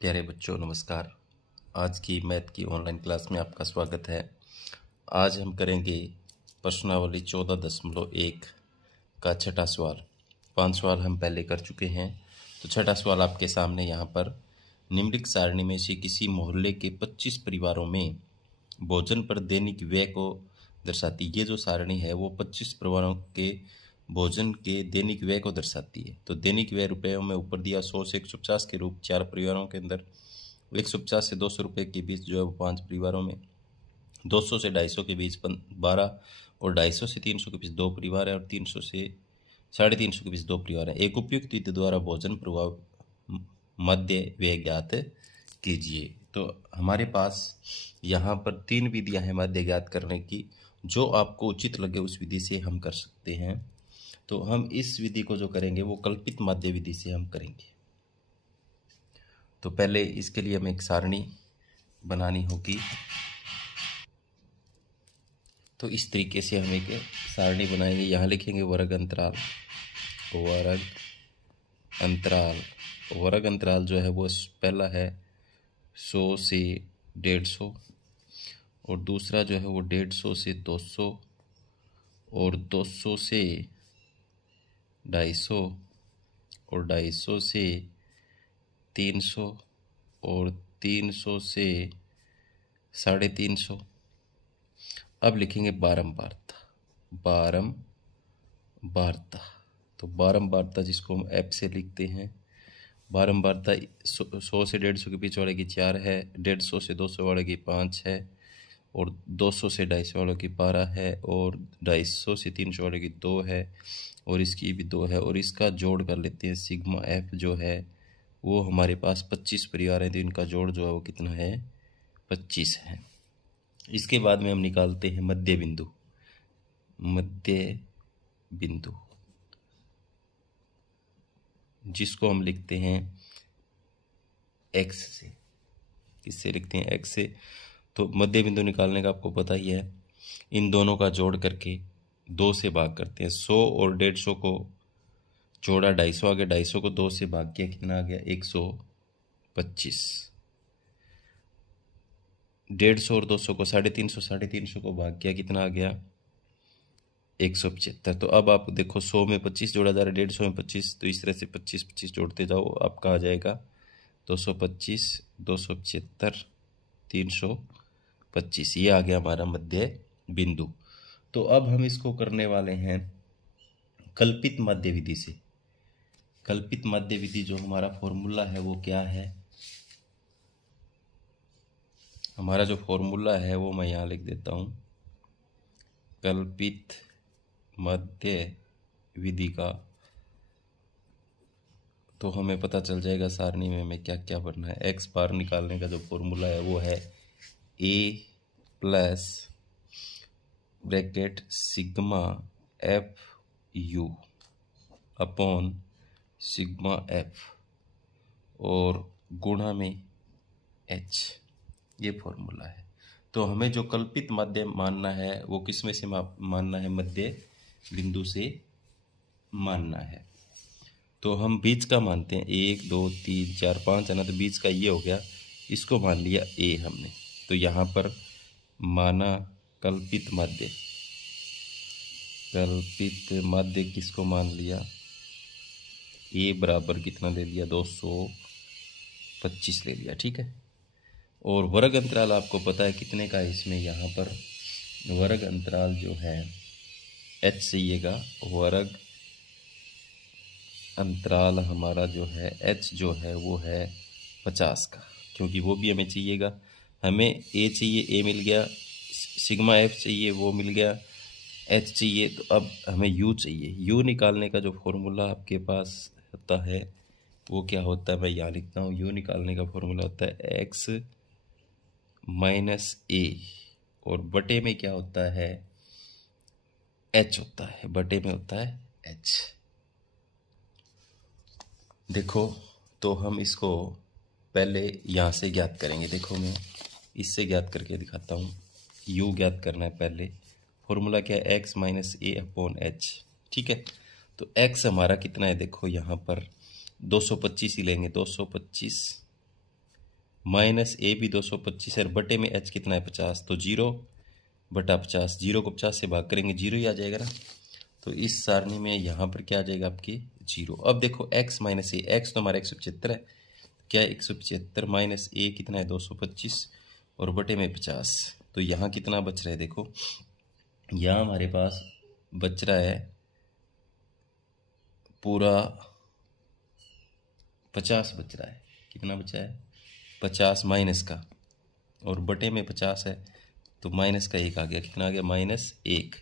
प्यारे बच्चों नमस्कार। आज की मैथ की ऑनलाइन क्लास में आपका स्वागत है। आज हम करेंगे प्रश्नावली 14.1 का छठा सवाल। 5 सवाल हम पहले कर चुके हैं, तो छठा सवाल आपके सामने यहाँ पर निम्नलिखित सारणी में से किसी मोहल्ले के 25 परिवारों में भोजन पर दैनिक व्यय को दर्शाती। ये जो सारणी है वो 25 परिवारों के भोजन के दैनिक व्यय को दर्शाती है। तो दैनिक व्यय रुपयों में ऊपर दिया 100 से 150 के रूप 4 परिवारों के अंदर, 150 से 200 रुपये के बीच जो है वो 5 परिवारों में, 200 से 250 के बीच 12 और 250 से 300 के बीच 2 परिवार है और 300 से 350 के बीच 2 परिवार हैं। एक उपयुक्त विधि द्वारा भोजन प्रभाव मध्य व्यय ज्ञात कीजिए। तो हमारे पास यहाँ पर 3 विधियाँ हैं मध्य ज्ञात करने की। जो आपको उचित लगे उस विधि से हम कर सकते हैं। तो हम इस विधि को जो करेंगे वो कल्पित माध्य विधि से हम करेंगे। तो पहले इसके लिए हमें एक सारणी बनानी होगी। तो इस तरीके से हम एक सारणी बनाएंगे। यहाँ लिखेंगे वर्ग अंतराल। वर्ग अंतराल जो है वो पहला है 100 से 150 और दूसरा जो है वो 150 से 200 और 200 से 250 और 250 से 300 और 300 से 350। अब लिखेंगे बारंबारता। तो बारंबारता जिसको हम एफ से लिखते हैं, बारंबारता 100 से 150 के बीच वाले की 4 है, 150 से 200 वाले की 5 है और 200 से 250 वालों की 12 है और 250 से 300 वाले की 2 है और इसकी भी 2 है और इसका जोड़ कर लेते हैं। सिग्मा एफ जो है वो हमारे पास 25 परिवार हैं, तो इनका जोड़ जो है वो कितना है 25 है। इसके बाद में हम निकालते हैं मध्य बिंदु जिसको हम लिखते हैं एक्स से। किससे लिखते हैं? एक्स से। तो मध्य बिंदु निकालने का आपको पता ही है, इन दोनों का जोड़ करके 2 से भाग करते हैं। 100 और 150 को जोड़ा 250 आ गया, 250 को 2 से भाग किया कितना आ गया 125। 150 और 200 को 350 को भाग किया कितना आ गया 175। तो अब आप देखो 100 में 25 जोड़ा जा रहा है, 150 में 25, तो इस तरह से 25 जोड़ते जाओ, आपका आ जाएगा 225, 275, 325। ये आ गया हमारा मध्य बिंदु। तो अब हम इसको करने वाले हैं कल्पित मध्य विधि से। कल्पित मध्य विधि जो हमारा फॉर्मूला है वो क्या है? हमारा जो फॉर्मूला है वो मैं यहाँ लिख देता हूँ। कल्पित मध्य विधि का तो हमें पता चल जाएगा सारणी में हमें क्या क्या भरना है। एक्स बार निकालने का जो फॉर्मूला है वो है A plus bracket sigma F U upon sigma F और गुणा में एच। ये फॉर्मूला है। तो हमें जो कल्पित माध्य मानना है वो किस में से मानना है? मध्य बिंदु से मानना है। तो हम बीच का मानते हैं, 1 2 3 4 5 है ना, तो बीच का ये हो गया, इसको मान लिया ए हमने। तो यहाँ पर माना कल्पित माध्य किसको मान लिया? ए बराबर कितना ले लिया 225 ले लिया, ठीक है। और वर्ग अंतराल आपको पता है कितने का है इसमें? यहाँ पर वर्ग अंतराल जो है एच चाहिएगा। वर्ग अंतराल हमारा जो है एच जो है वो है 50 का, क्योंकि वो भी हमें चाहिएगा। हमें ए चाहिए, ए मिल गया, सिग्मा एफ चाहिए, वो मिल गया, एच चाहिए। तो अब हमें यू चाहिए। यू निकालने का जो फॉर्मूला आपके पास होता है वो क्या होता है? मैं यहाँ लिखता हूँ। यू निकालने का फॉर्मूला होता है एक्स माइनस ए और बटे में क्या होता है? एच होता है, बटे में होता है एच। देखो, तो हम इसको पहले यहाँ से ज्ञात करेंगे। देखो मैं इससे ज्ञात करके दिखाता हूँ। यू ज्ञात करना है पहले। फॉर्मूला क्या है? एक्स माइनस ए अपॉन एच, ठीक है। तो एक्स हमारा कितना है? देखो यहाँ पर 225 ही लेंगे। 225 माइनस ए भी 225 है, बटे में एच कितना है 50, तो 0/50, 0 को 50 से भाग करेंगे 0 ही आ जाएगा ना। तो इस सारणी में यहाँ पर क्या आ जाएगा आपकी 0। अब देखो x माइनस ए, एक्स तो हमारा 175 है, क्या है 175 माइनस ए कितना है 225 और बटे में 50, तो यहाँ कितना बच रहा है देखो, यहाँ हमारे पास बच रहा है पूरा 50 बच रहा है। कितना बचा है 50 माइनस का, और बटे में 50 है तो माइनस का 1 आ गया, कितना आ गया -1।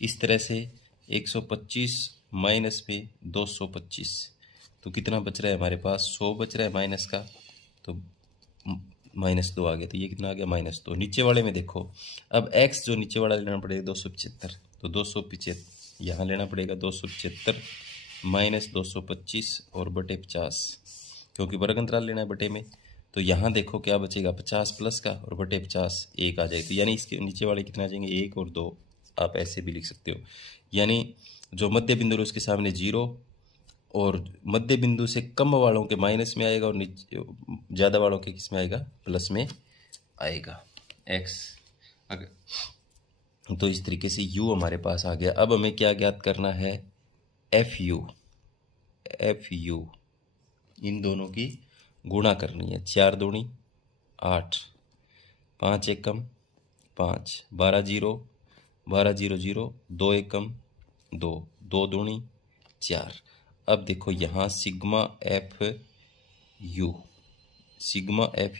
इस तरह से 125 माइनस में 225, तो कितना बच रहा है हमारे पास 100 बच रहा है माइनस का, तो -2 आ गया, तो ये कितना आ गया -2। नीचे वाले में देखो, अब x जो नीचे वाला लेना पड़ेगा 275, तो 275 यहाँ लेना पड़ेगा 275 माइनस 225 और बटे 50, क्योंकि वर्ग अंतराल लेना है बटे में, तो यहाँ देखो क्या बचेगा 50 प्लस का और बटे 50 1 आ जाएगा, तो यानी इसके नीचे वाले कितना आ जाएंगे 1 और 2, आप ऐसे भी लिख सकते हो। यानी जो मध्य बिंदु है उसके सामने 0, और मध्य बिंदु से कम वालों के माइनस में आएगा और ज़्यादा वालों के किस में आएगा प्लस में आएगा x। अगर तो इस तरीके से u हमारे पास आ गया। अब हमें क्या ज्ञात करना है fu, इन दोनों की गुणा करनी है, 4 दूनी 8, 5 एकम 5, 12 0 12 0 0, 2 एकम 2, 2 दूनी 4। अब देखो यहाँ सिग्मा एफ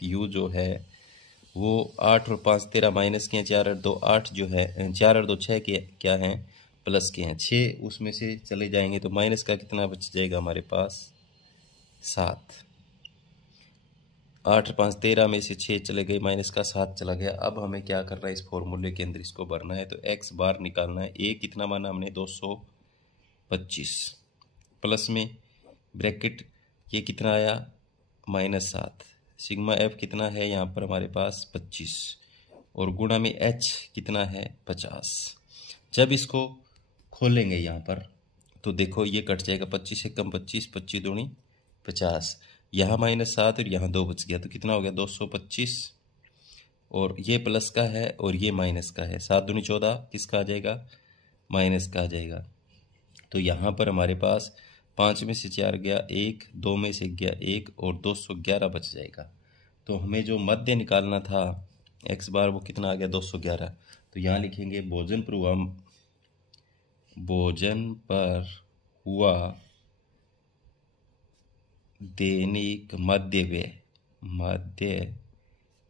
यू जो है वो 8 और 5 13 माइनस के हैं, 4 और 2 8 जो है, 4 और 2 6 के क्या हैं प्लस के हैं, 6 उसमें से चले जाएंगे तो माइनस का कितना बच जाएगा हमारे पास 7। 8 5 13 में से 6 चले गए, माइनस का 7 चला गया। अब हमें क्या करना है इस फॉर्मूले के अंदर इसको भरना है, तो x बार निकालना है। a कितना माना हमने 225, प्लस में ब्रैकेट ये कितना आया -7, सिग्मा f कितना है यहाँ पर हमारे पास 25, और गुणा में h कितना है 50। जब इसको खोलेंगे यहाँ पर तो देखो ये कट जाएगा, 25 से कम 25, 25 दूनी 50, यहाँ -7 और यहाँ 2 बच गया, तो कितना हो गया 225, और ये प्लस का है और ये माइनस का है, 7 दूनी 14 किसका आ जाएगा माइनस का आ जाएगा। तो यहाँ पर हमारे पास 5 में से 4 गया 1, 2 में से गया 1 और 211 बच जाएगा। तो हमें जो मध्य निकालना था x बार वो कितना आ गया 211। तो यहाँ लिखेंगे भोजन पर हुआ दैनिक मध्य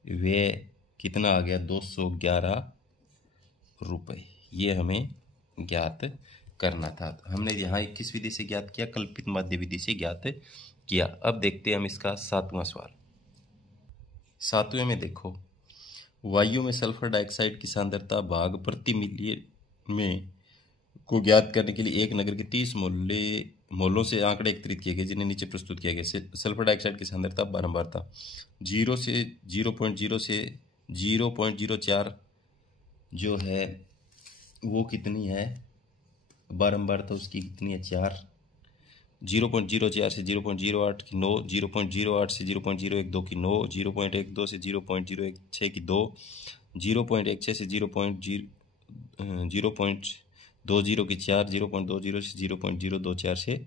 व्यय कितना आ गया 211 रुपये। ये हमें ज्ञात करना था। हमने यहाँ किस विधि से ज्ञात किया, कल्पित माध्य विधि से ज्ञात किया। अब देखते हैं हम इसका 7वां सवाल। 7वें में देखो, वायु में सल्फर डाइऑक्साइड की सांद्रता भाग प्रति मिलियन में को ज्ञात करने के लिए एक नगर के 30 मोलों से आंकड़े एकत्रित किए गए, जिन्हें नीचे प्रस्तुत किया गया। सल्फर डाइऑक्साइड की सांद्रता बारंबारता 0 से 0.0 से 0.04 जो है वो कितनी है, बारंबारता उसकी कितनी है 4, 0.04 से 0.08 की 9, 0.08 से 0.012 की 9, 0.12 से 0.016 की 2, 0.16 से 0.20 की 4, 0.20 से 0.024 से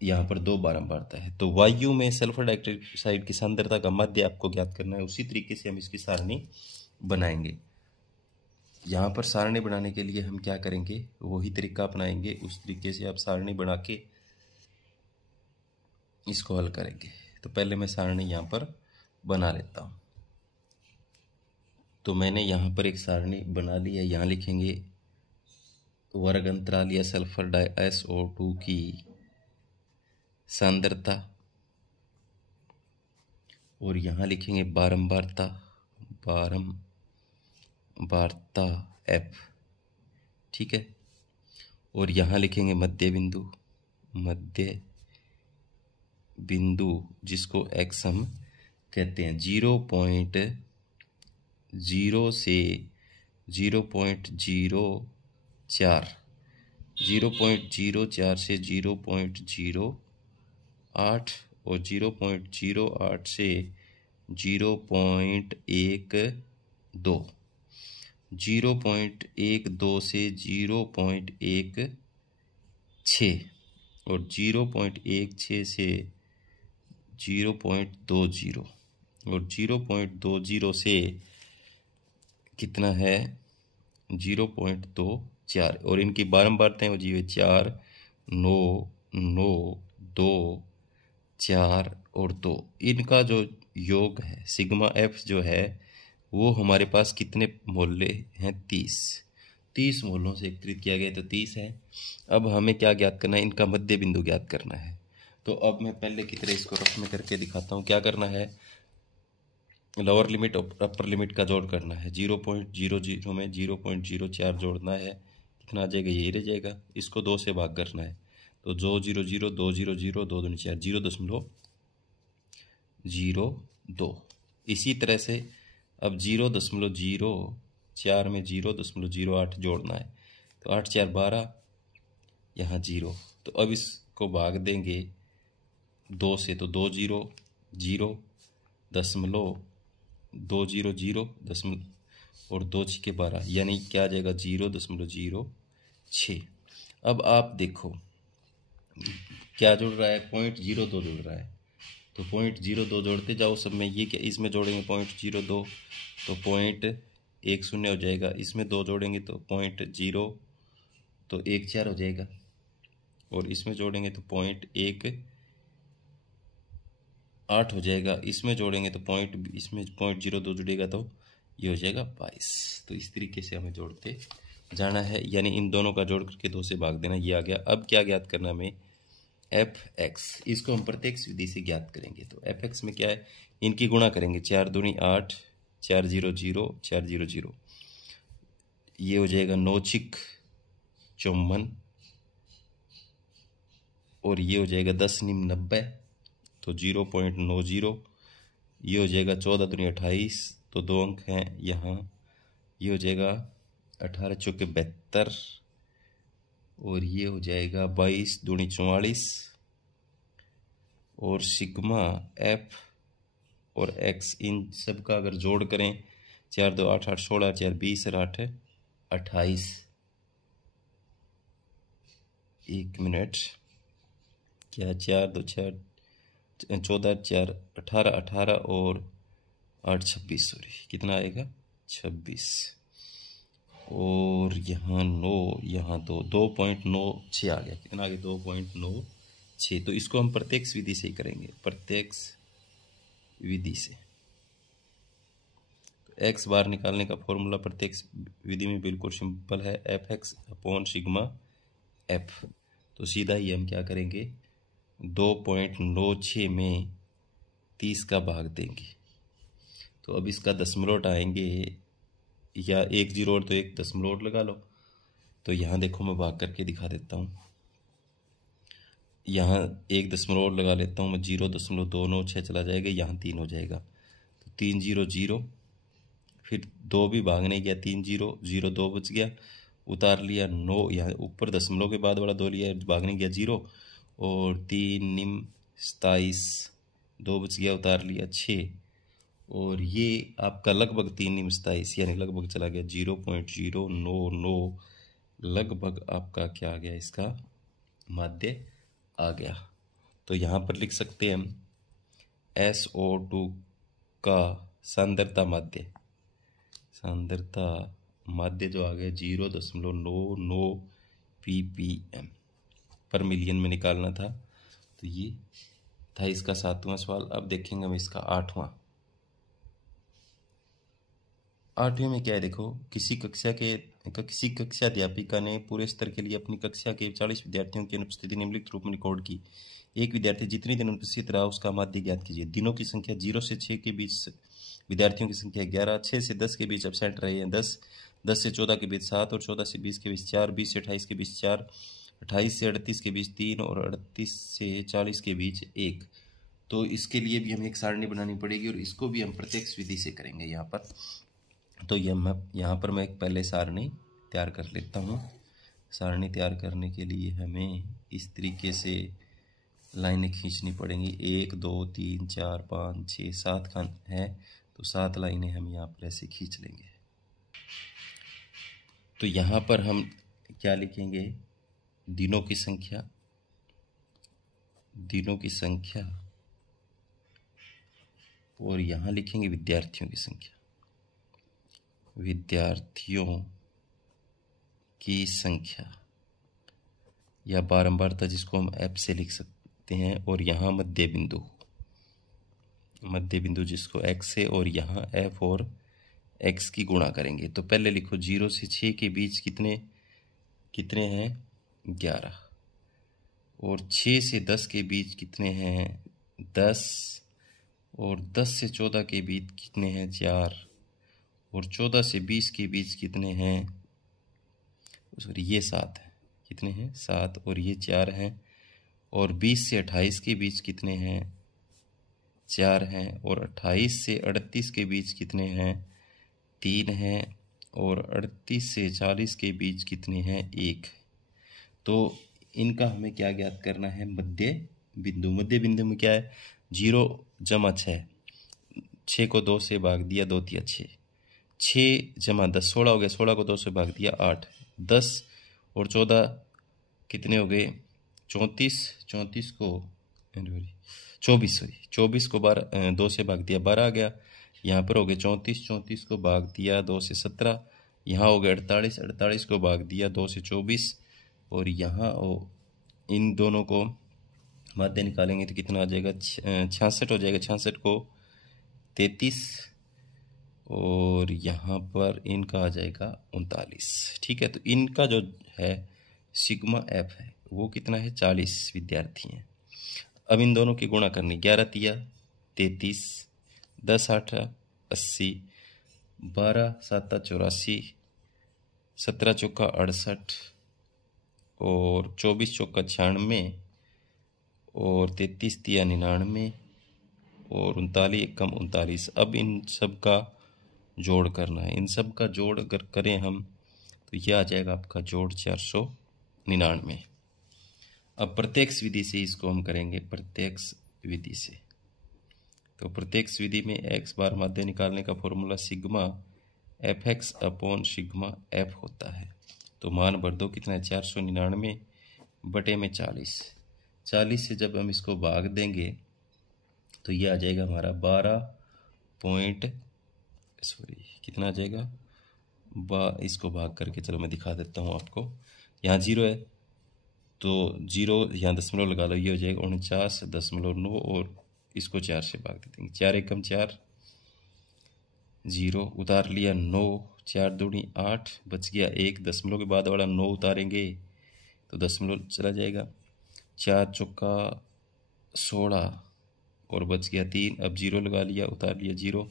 यहाँ पर 2 बारंबारता है। तो वायु में सल्फर डाइऑक्साइड की सांद्रता का माध्य आपको ज्ञात करना है। उसी तरीके से हम इसकी सारणी बनाएंगे। यहाँ पर सारणी बनाने के लिए हम क्या करेंगे, वही तरीका अपनाएंगे, उस तरीके से आप सारणी बना के इसको हल करेंगे। तो पहले मैं सारणी यहाँ पर बना लेता हूँ। तो मैंने यहाँ पर एक सारणी बना ली है। यहाँ लिखेंगे वर्ग अंतराल या सल्फर SO2 की सांद्रता, और यहाँ लिखेंगे बारंबारता F, ठीक है। और यहाँ लिखेंगे मध्य बिंदु जिसको x हम कहते हैं। 0.0 से 0.04, 0.04 से 0.08 और 0.08 से 0.12, 0.12 से 0.16 और 0.16 से 0.20 और 0.20 से कितना है 0.24 और इनकी बारंबारताएं हो जी 4, 9, 9, 2, 4 और 2। इनका जो योग है सिग्मा एफ जो है वो हमारे पास कितने मोल हैं 30 मोलों से एकत्रित किया गया तो 30 है। अब हमें क्या ज्ञात करना है, इनका मध्य बिंदु ज्ञात करना है। तो अब मैं पहले की तरह इसको रफ में करके दिखाता हूँ। क्या करना है, लोअर लिमिट और अपर लिमिट का जोड़ करना है। 0.00 में 0.04 जोड़ना है, कितना आ जाएगा, यही रह जाएगा। इसको 2 से भाग करना है तो 200, 200, 2 दूनी 4, 0.02। इसी तरह से अब 0.04 में 0.08 जोड़ना है तो 8 4 12, यहाँ 0। तो अब इसको भाग देंगे 2 से तो 2 0 0 दशमलव 2 0 0 दशमलव और 2 6 12, यानी क्या आ जाएगा 0.06। अब आप देखो क्या जुड़ रहा है, 0.02 जुड़ रहा है तो 0.02 जोड़ते जाओ सब में। ये क्या इसमें जोड़ेंगे 0.02 तो 0.10 हो जाएगा। इसमें 2 जोड़ेंगे तो 0.0 तो 14 हो जाएगा और इसमें जोड़ेंगे तो 0.18 हो जाएगा। इसमें जोड़ेंगे तो इसमें 0.02 जुड़ेगा तो ये हो जाएगा 22। तो इस तरीके से हमें जोड़ते जाना है, यानी इन दोनों का जोड़ करके 2 से भाग देना, ये आ गया। अब क्या ज्ञात करना हमें, एफ एक्स। इसको हम प्रत्यक्ष विधि से ज्ञात करेंगे। तो एफ एक्स में क्या है, इनकी गुणा करेंगे, 4 दूनी 8, 4 0 0, 4 0 0, ये हो जाएगा 9 6 54 और ये हो जाएगा 10 9 90 तो 0.90। ये हो जाएगा 14 दूनी 28 तो 2 अंक हैं यहाँ, ये हो जाएगा 18 चौके 72 और ये हो जाएगा 22 दूनी 44 और सिग्मा एफ और एक्स इन सब का अगर जोड़ करें 4 2 8 8 16, 4 20 और 8 28। एक मिनट, क्या 4 2 4 14 4 18 18 और 8 26, सॉरी कितना आएगा 26 और यहाँ 9 यहाँ 2.96 आ गया। कितना आ गया 2.96। तो इसको हम प्रत्यक्ष विधि से ही करेंगे, प्रत्यक्ष विधि से। तो एक्स बार निकालने का फॉर्मूला प्रत्यक्ष विधि में बिल्कुल सिंपल है, F x upon sigma F. तो सीधा ही हम क्या करेंगे, 2.96 में 30 का भाग देंगे। तो अब इसका दशमलव हटाएंगे, या 1 0 और तो 1 दशमलव लगा लो। तो यहाँ देखो मैं भाग करके दिखा देता हूँ, यहाँ 1 दशमलव लगा लेता हूँ मैं, 0.296 चला जाएगा, यहाँ 3 हो जाएगा तो 3 0 0, फिर 2 भी भाग नहीं गया, 3 0 0 2 बच गया, उतार लिया 9, यहाँ ऊपर दशमलव के बाद वाला 2 लिया, भाग नहीं गया 0 और 3 9 27, 2 बच गया, उतार लिया 6 और ये आपका लगभग 3 9 27 यानी लगभग चला गया 0.099, लगभग आपका क्या आ गया, इसका माध्य आ गया। तो यहाँ पर लिख सकते हैं हम SO2 का सांद्रता माध्य जो आ गया 0.99 ppm पर मिलियन में निकालना था। तो ये था इसका 7वां सवाल। अब देखेंगे हम इसका 8वां में क्या है, देखो किसी कक्षा अध्यापिका ने पूरे स्तर के लिए अपनी कक्षा के 40 विद्यार्थियों की अनुपस्थिति निम्नलिखित रूप में रिकॉर्ड की। एक विद्यार्थी जितनी दिन अनुपस्थित रहा उसका माध्य ज्ञात कीजिए। दिनों की संख्या 0 से 6 के बीच विद्यार्थियों की संख्या 11, 6 से 10 के बीच एब्सेंट रहे हैं 10, 10 से 14 के बीच 7 और 14 से 20 के बीच 4, 20 से 28 के बीच 4, 28 से 38 के बीच 3 और 38 से 40 के बीच 1। तो इसके लिए भी हमें एक सारणी बनानी पड़ेगी और इसको भी हम प्रत्यक्ष विधि से करेंगे यहाँ पर। तो यहाँ पर मैं एक पहले सारणी तैयार कर लेता हूँ। सारणी तैयार करने के लिए हमें इस तरीके से लाइनें खींचनी पड़ेंगी। 1 2 3 4 5 6 7 खंड है, तो 7 लाइनें हम यहाँ पर ऐसे खींच लेंगे। तो यहाँ पर हम क्या लिखेंगे? दिनों की संख्या, दिनों की संख्या, और यहाँ लिखेंगे विद्यार्थियों की संख्या, विद्यार्थियों की संख्या, या बारंबारता जिसको हम एफ से लिख सकते हैं। और यहाँ मध्य बिंदु, मध्य बिंदु जिसको एक्स से, और यहाँ एफ और एक्स की गुणा करेंगे। तो पहले लिखो 0 से 6 के बीच कितने कितने हैं? 11। और 6 से 10 के बीच कितने हैं? 10। और 10 से 14 के बीच कितने हैं? 4। और 14 से 20 के बीच कितने हैं? सॉरी, ये 7 है। कितने हैं? 7। और ये 4 हैं। और 20 से 28 के बीच कितने हैं? 4 हैं। और 28 से 38 के बीच कितने हैं? 3 हैं। और 38 से 40 के बीच कितने हैं? 1। तो इनका हमें क्या ज्ञात करना है? मध्य बिंदु। मध्य बिंदु में क्या है? 0 जमा 6, 6 को 2 से भाग दिया, 2 तिया 6, 6 जमा 10 16 हो गया, 16 को 2 से भाग दिया 8, 10 और 14 कितने हो गए? 34, 34 को 24, सॉरी 24 को 2 से भाग दिया 12 आ गया। यहाँ पर हो गए 34, 34 को भाग दिया 2 से 17, यहाँ हो गया 48, 48 को भाग दिया 2 से 24, और यहाँ इन दोनों को माध्य निकालेंगे तो कितना आ जाएगा? 66 हो जाएगा। 66 को 33, और यहाँ पर इनका आ जाएगा 39। ठीक है, तो इनका जो है सिग्मा एफ है वो कितना है? 40 विद्यार्थी हैं। अब इन दोनों की गुणा करनी। 11 तिया 33, 10 8 80, 12 7 84, 17 चौका 68, और 24 चौका 96, और 33 तिया 99, और 39 एकम 39। अब इन सब का जोड़ करना है। इन सब का जोड़ अगर करें हम तो यह आ जाएगा आपका जोड़ 499। अब प्रत्यक्ष विधि से इसको हम करेंगे, प्रत्यक्ष विधि से। तो प्रत्यक्ष विधि में एक्स बार माध्य निकालने का formula sigma F x upon sigma F होता है। तो मान भर दो, कितना है? 499 बटे में 40। 40 से जब हम इसको भाग देंगे तो ये आ जाएगा हमारा 12 सॉरी कितना आ जाएगा? इसको भाग करके चलो मैं दिखा देता हूँ आपको। यहाँ 0 है तो 0 यहाँ दशमलव लगा लो, ये हो जाएगा 49.9, और इसको 4 से भाग दे देंगे। 4 एकम 4, 0 उतार लिया 9, 4 दूनी 8, बच गया 1। दशमलव के बाद वाला 9 उतारेंगे तो दशमलव चला जाएगा। 4 चौका 16, और बच गया 3। अब 0 लगा लिया, उतार लिया 0,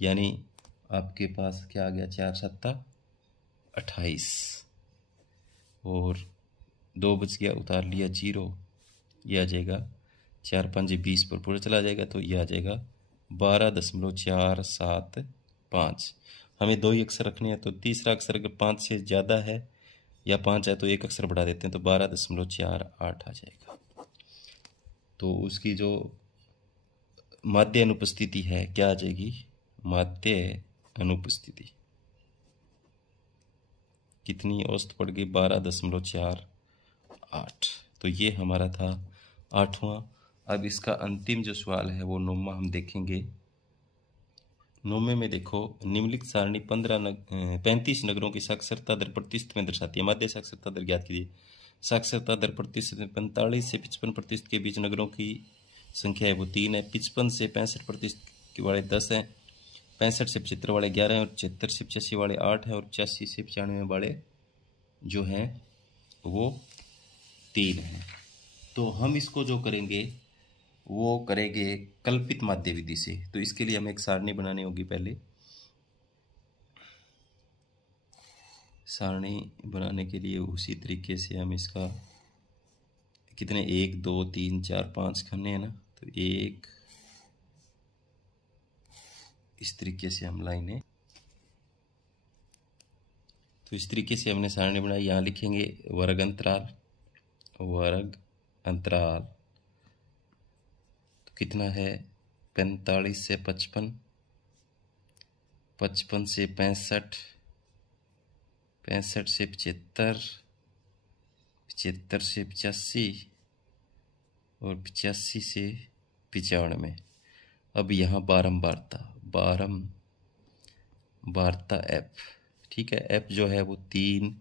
यानी आपके पास क्या आ गया? 4 7 28, और 2 बच गया, उतार लिया 0, यह आ जाएगा 4 5 20 पर पूरा चला जाएगा। तो यह आ जाएगा 12.475। हमें 2 ही अक्षर रखने हैं, तो तीसरा अक्षर अगर 5 से ज़्यादा है या 5 है तो एक अक्षर बढ़ा देते हैं, तो 12.48 आ जाएगा। तो उसकी जो माध्य अनुपस्थिति है क्या आ जाएगी? माध्य अनुपस्थिति कितनी औसत पड़ गई? 12.48। तो ये हमारा था 8वां। अब इसका अंतिम जो सवाल है वो 9वां हम देखेंगे। 9वें में देखो, निम्नलिखित सारणी 35 नगरों की साक्षरता दर प्रतिशत में दर्शाती है। माध्य साक्षरता दर ज्ञात कीजिए। साक्षरता दर प्रतिशत में 45 से 55% के बीच नगरों की संख्या है वो 3 है। 55 से 65% के वाले 10 हैं। 65 से 75 वाले 11 हैं, और 76 से 85 वाले 8 हैं, और 85 से 95 वाले जो हैं वो 3 हैं। तो हम इसको जो करेंगे वो करेंगे कल्पित माध्य विधि से। तो इसके लिए हमें एक सारणी बनानी होगी। पहले सारणी बनाने के लिए उसी तरीके से हम इसका कितने 1 2 3 4 5 खन्ने हैं ना, तो एक इस तरीके से हम लाइनें, तो इस तरीके से हमने सारणी बनाई। यहाँ लिखेंगे वर्ग अंतराल, वर्ग अंतराल कितना है 45 से 55, 55 से 65, 65 से 75, 75 से 85 और 85 से 95। अब यहाँ बारंबारता एफ, ठीक है। एफ जो है वो 3,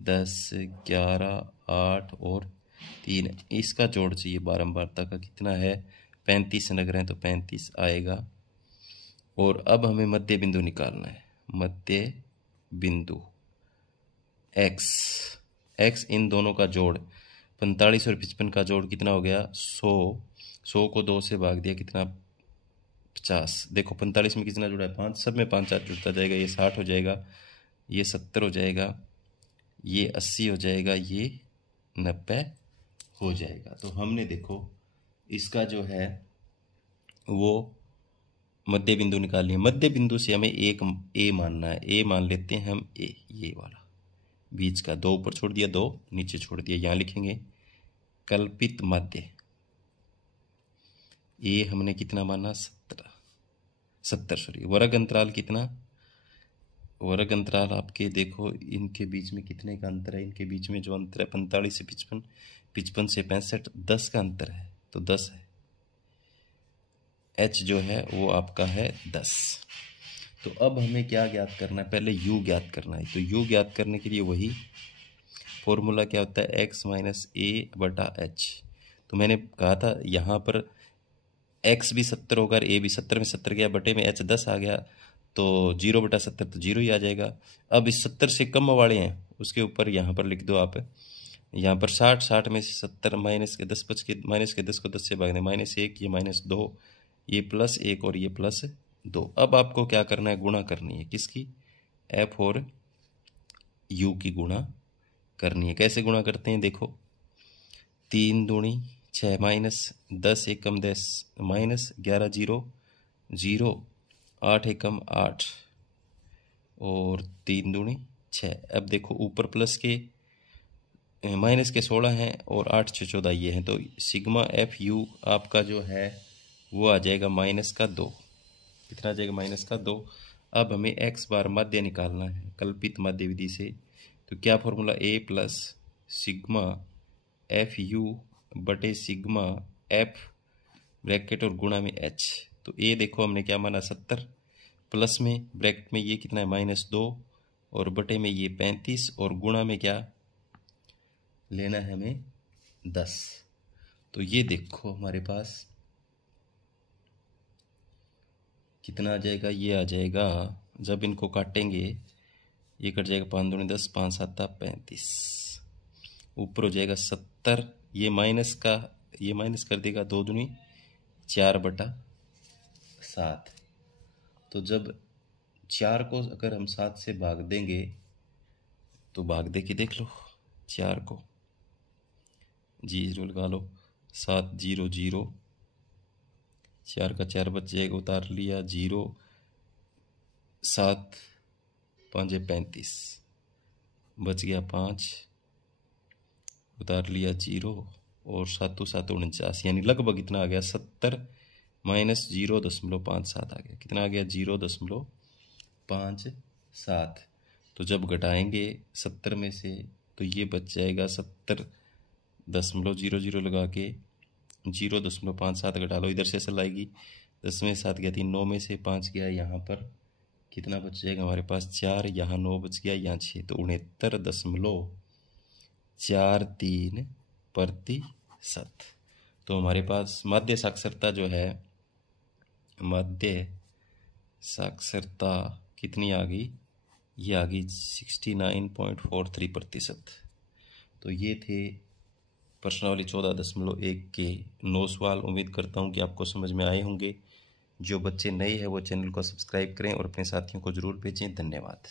10, 11, 8 और 3, इसका जोड़ चाहिए बारंबारता का। कितना है 35 लग रहे हैं तो 35 आएगा। और अब हमें मध्य बिंदु निकालना है। मध्य बिंदु एक्स इन दोनों का जोड़ 45 और 55 का जोड़ कितना हो गया 100। 100 को 2 से भाग दिया कितना 50। देखो 45 में कितना जुड़ा है 5, सब में 5 4 जुड़ता जाएगा। ये 60 हो जाएगा, ये 70 हो जाएगा, ये 80 हो जाएगा, ये 90 हो जाएगा। तो हमने देखो इसका जो है वो मध्य बिंदु निकालनी है। मध्य बिंदु से हमें एक ए मानना है। ए मान लेते हैं हम, ए ये वाला बीच का, 2 ऊपर छोड़ दिया, 2 नीचे छोड़ दिया। यहाँ लिखेंगे कल्पित मध्य। ए हमने कितना माना 70 सॉरी। वर्ग अंतराल कितना, वर्ग अंतराल आपके देखो इनके बीच में कितने का अंतर है। इनके बीच में जो अंतर है 45 से 55, 55 से 65, 10 का अंतर है तो 10 है। एच जो है वो आपका है 10। तो अब हमें क्या ज्ञात करना है, पहले यू ज्ञात करना है। तो यू ज्ञात करने के लिए वही फॉर्मूला क्या होता है x माइनस ए बटा एच। तो मैंने कहा था यहाँ पर x भी 70 होगा, ए भी 70 में 70 गया, बटे में h 10 आ गया, तो 0 बटा 70 तो 0 ही आ जाएगा। अब इस 70 से कम वाले हैं उसके ऊपर यहाँ पर लिख दो आप, यहाँ पर 60 में से 70 माइनस के 10 बच के, माइनस के 10 को 10 से भाग दें, -1, ये -2, ये +1 और ये +2। अब आपको क्या करना है, गुणा करनी है किसकी, f और u की गुणा करनी है। कैसे गुणा करते हैं देखो, 3 दूनी 6 -10 एकम 10 -11 0 0 8 एकम 8 और 3 दूनी 6। अब देखो ऊपर प्लस के माइनस के 16 हैं और 8 6 14 ये हैं, तो सिग्मा एफ यू आपका जो है वो आ जाएगा -2। कितना आ जाएगा -2। अब हमें x बार मध्य निकालना है कल्पित मध्य विधि से। तो क्या formula, a plus sigma F you बटे सिग्मा एफ ब्रैकेट और गुणा में h। तो a देखो हमने क्या माना 70, प्लस में ब्रैकेट में ये कितना है -2 और बटे में ये 35 और गुणा में क्या लेना है हमें 10। तो ये देखो हमारे पास कितना आ जाएगा, ये आ जाएगा जब इनको काटेंगे ये कट जाएगा 5 दूनी 10, 5 7 35, ऊपर हो जाएगा 70, ये माइनस का ये माइनस कर देगा 2 दूनी 4 बटा 7। तो जब 4 को अगर हम 7 से भाग देंगे तो भाग दे के देख लो 4 को, 0 लगा लो, 7 0 0, 4 का 4 बच जाएगा, उतार लिया 0, 7 5 35 बच गया 5, उतार लिया 0 और 7 7 49, यानी लगभग इतना आ गया 70 माइनस 0.57 आ गया। कितना आ गया 0.57। तो जब घटाएंगे 70 में से तो ये बच जाएगा 70.00 लगा के 0.57 घटा लो, इधर से असल आएगी, 10 में 7 गया 3, 9 में से 5 गया, यहाँ पर कितना बच जाएगा हमारे पास 4, यहाँ 9 बच गया, यहाँ 6, तो 69.43%। तो हमारे पास मध्य साक्षरता जो है, मध्य साक्षरता कितनी आ गई, ये आ गई 69.43%। तो ये थे प्रश्नावली 14.1 के 9 सवाल। उम्मीद करता हूँ कि आपको समझ में आए होंगे। जो बच्चे नए हैं वो चैनल को सब्सक्राइब करें और अपने साथियों को ज़रूर भेजें। धन्यवाद।